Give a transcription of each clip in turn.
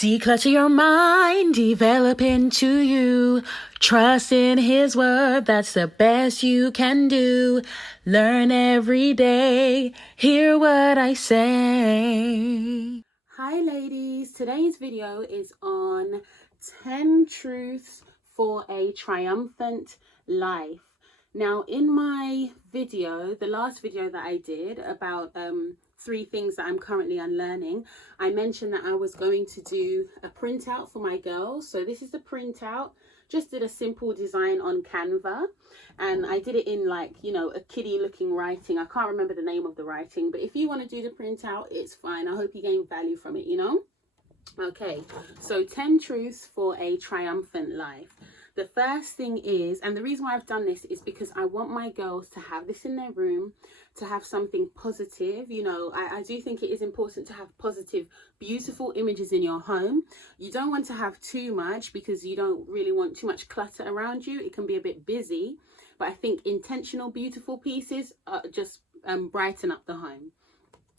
Declutter your mind, develop into you. Trust in His word, that's the best you can do. Learn every day, hear what I say. Hi ladies, today's video is on 10 truths for a triumphant life. Now in my video, the last video that I did about 3 things that I'm currently unlearning, I mentioned that I was going to do a printout for my girls. So this is the printout. Just did a simple design on Canva, and I did it in like, you know, a kiddie looking writing. I can't remember the name of the writing, but if you want to do the printout, it's fine. I hope you gain value from it, you know. Okay, so 10 truths for a triumphant life. The first thing is, and the reason why I've done this is because I want my girls to have this in their room, to have something positive. You know, I do think it is important to have positive, beautiful images in your home. You don't want to have too much because you don't really want too much clutter around you. It can be a bit busy, but I think intentional, beautiful pieces just brighten up the home.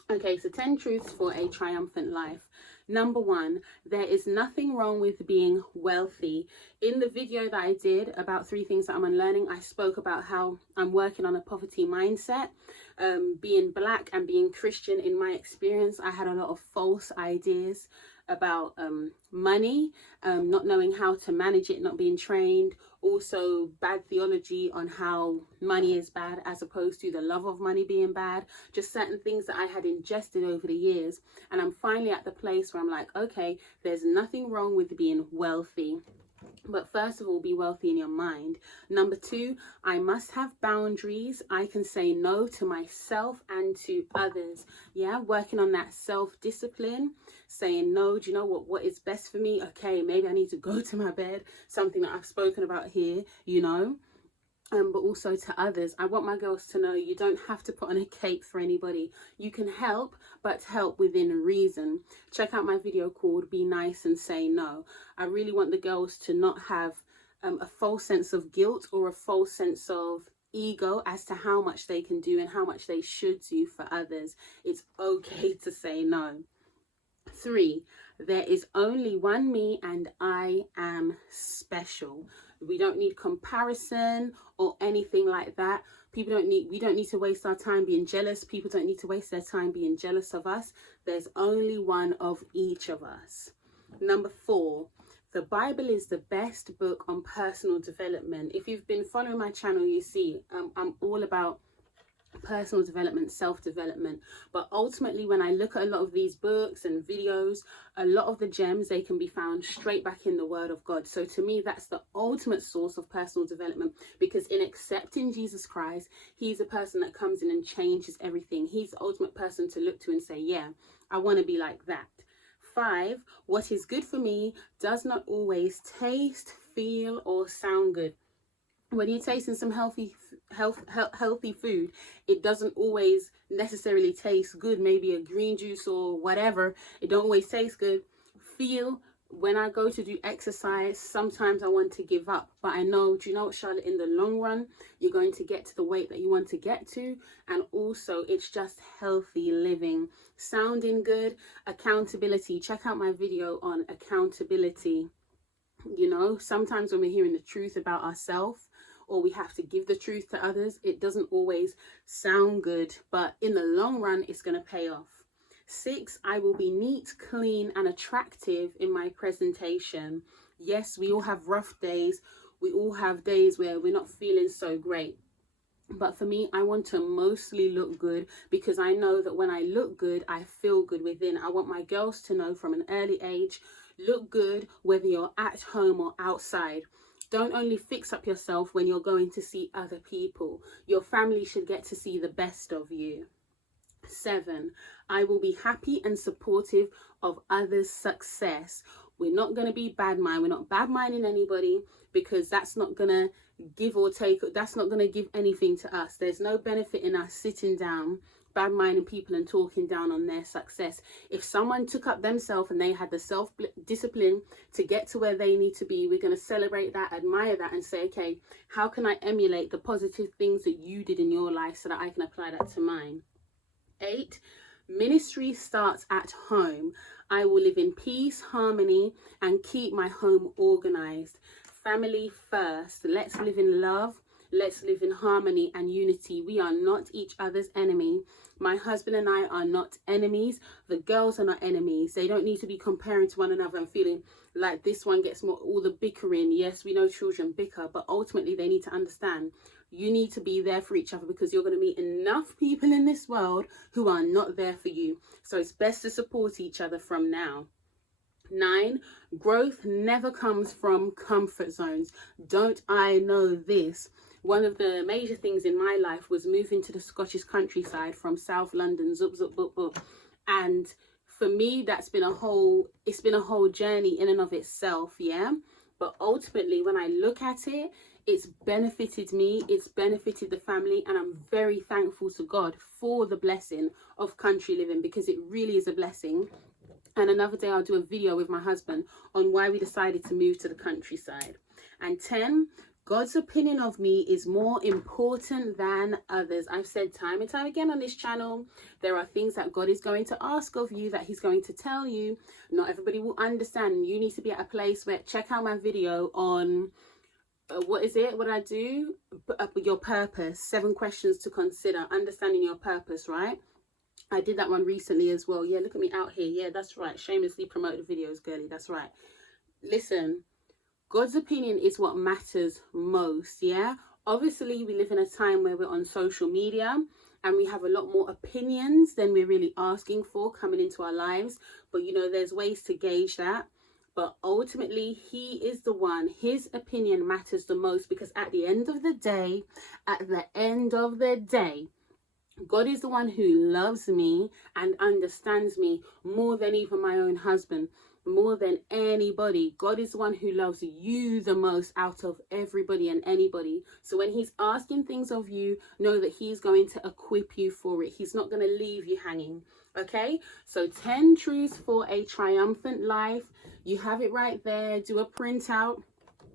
Okay, so 10 truths for a triumphant life. Number 1, there is nothing wrong with being wealthy. In the video that I did about 3 things that I'm unlearning, I spoke about how I'm working on a poverty mindset. Being Black and being Christian, in my experience, I had a lot of false ideas about money, not knowing how to manage it, not being trained. Also bad theology on how money is bad as opposed to the love of money being bad. Just certain things that I had ingested over the years, and I'm finally at the place where I'm like, okay, there's nothing wrong with being wealthy. But first of all, be wealthy in your mind. Number 2, I must have boundaries. I can say no to myself and to others. Yeah, working on that self-discipline, saying no, do you know what is best for me? Okay, maybe I need to go to my bed, something that I've spoken about here, you know. But also to others. I want my girls to know you don't have to put on a cape for anybody. You can help, but help within reason. Check out my video called Be Nice and Say No. I really want the girls to not have a false sense of guilt or a false sense of ego as to how much they can do and how much they should do for others. It's okay to say no. 3, there is only one me and I am special. We don't need comparison or anything like that. We don't need to waste our time being jealous. People don't need to waste their time being jealous of us. There's only one of each of us. Number 4, the Bible is the best book on personal development. If you've been following my channel, you see I'm all about personal development, self-development. But ultimately, when I look at a lot of these books and videos, a lot of the gems, they can be found straight back in the Word of God. So to me, that's the ultimate source of personal development, because in accepting Jesus Christ, He's a person that comes in and changes everything. He's the ultimate person to look to and say, yeah, I want to be like that. 5, what is good for me does not always taste, feel, or sound good. When you're tasting some healthy food, it doesn't always necessarily taste good. Maybe a green juice or whatever, it don't always taste good. Feel, when I go to do exercise, sometimes I want to give up, but I know, do you know what, Charlotte, in the long run, you're going to get to the weight that you want to get to. And also, it's just healthy living. Sounding good, accountability. Check out my video on accountability. You know, sometimes when we're hearing the truth about ourselves, or we have to give the truth to others, it doesn't always sound good, but in the long run, it's going to pay off. 6, I will be neat, clean, and attractive in my presentation. Yes, we all have rough days. We all have days where we're not feeling so great. But for me, I want to mostly look good, because I know that when I look good, I feel good within. I want my girls to know from an early age, look good whether you're at home or outside. Don't only fix up yourself when you're going to see other people. Your family should get to see the best of you. 7, I will be happy and supportive of others' success. We're not going to be bad mind. We're not bad minding anybody, because that's not going to give or take. That's not going to give anything to us. There's no benefit in us sitting down, bad minding people and talking down on their success. If someone took up themselves and they had the self-discipline to get to where they need to be, we're going to celebrate that, admire that, and say, okay, how can I emulate the positive things that you did in your life so that I can apply that to mine? 8, Ministry starts at home. I will live in peace, harmony, and keep my home organized. Family first. Let's live in love. Let's live in harmony and unity. We are not each other's enemy. My husband and I are not enemies. The girls are not enemies. They don't need to be comparing to one another and feeling like this one gets more, all the bickering. Yes, we know children bicker, but ultimately they need to understand you need to be there for each other, because you're going to meet enough people in this world who are not there for you. So it's best to support each other from now. 9, growth never comes from comfort zones. Don't I know this? One of the major things in my life was moving to the Scottish countryside from South London, zup, zup, bup, bup. And for me, it's been a whole journey in and of itself, yeah? But ultimately, when I look at it, it's benefited me, it's benefited the family, and I'm very thankful to God for the blessing of country living, because it really is a blessing. And another day I'll do a video with my husband on why we decided to move to the countryside. And 10, God's opinion of me is more important than others. I've said time and time again on this channel, there are things that God is going to ask of you, that he's going to tell you. Not everybody will understand. You need to be at a place where, check out my video on what did I do? Your purpose. 7 questions to consider. Understanding your purpose, right? I did that one recently as well. Yeah, look at me out here. Yeah, that's right. Shamelessly promote the videos, girly. That's right. Listen, God's opinion is what matters most, yeah? Obviously, we live in a time where we're on social media and we have a lot more opinions than we're really asking for coming into our lives. But, you know, there's ways to gauge that. But ultimately, he is the one, his opinion matters the most, because at the end of the day, God is the one who loves me and understands me more than even my own husband, more than anybody. God is the one who loves you the most out of everybody and anybody. So when he's asking things of you, know that he's going to equip you for it. He's not going to leave you hanging. Okay, so 10 truths for a triumphant life. You have it right there. Do a printout.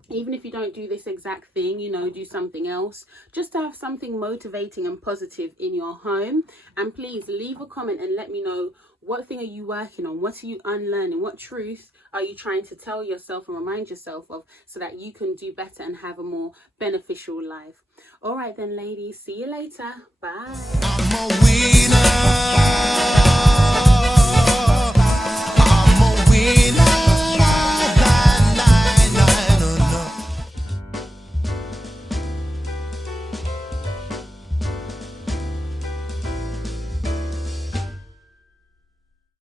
Even if you don't do this exact thing, you know, do something else, just to have something motivating and positive in your home. And please leave a comment and let me know, what thing are you working on? What are you unlearning? What truth are you trying to tell yourself and remind yourself of, so that you can do better and have a more beneficial life? All right then, ladies, see you later. Bye. I'm a winner.